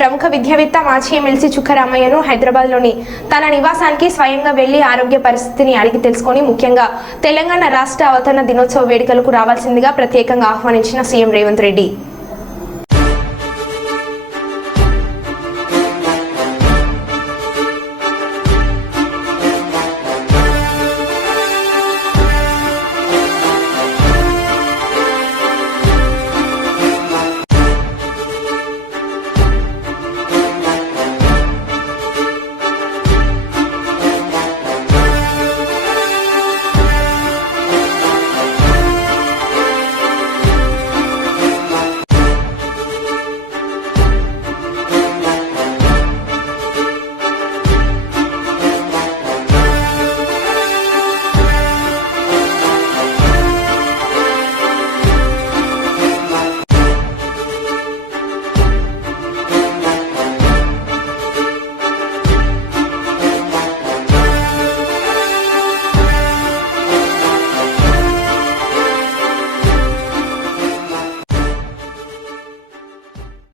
ప్రముఖ విద్యావేత్త మాజీ ఎమ్మెల్సీ చుక్కరామయ్యను హైదరాబాద్లోని తన నివాసానికి స్వయంగా వెళ్ళి ఆరోగ్య పరిస్థితిని అడిగి తెలుసుకొని ముఖ్యంగా తెలంగాణ రాష్ట్ర అవతరణ దినోత్సవ వేడుకలకు రావాల్సిందిగా ప్రత్యేకంగా ఆహ్వానించిన సీఎం రేవంత్ రెడ్డి.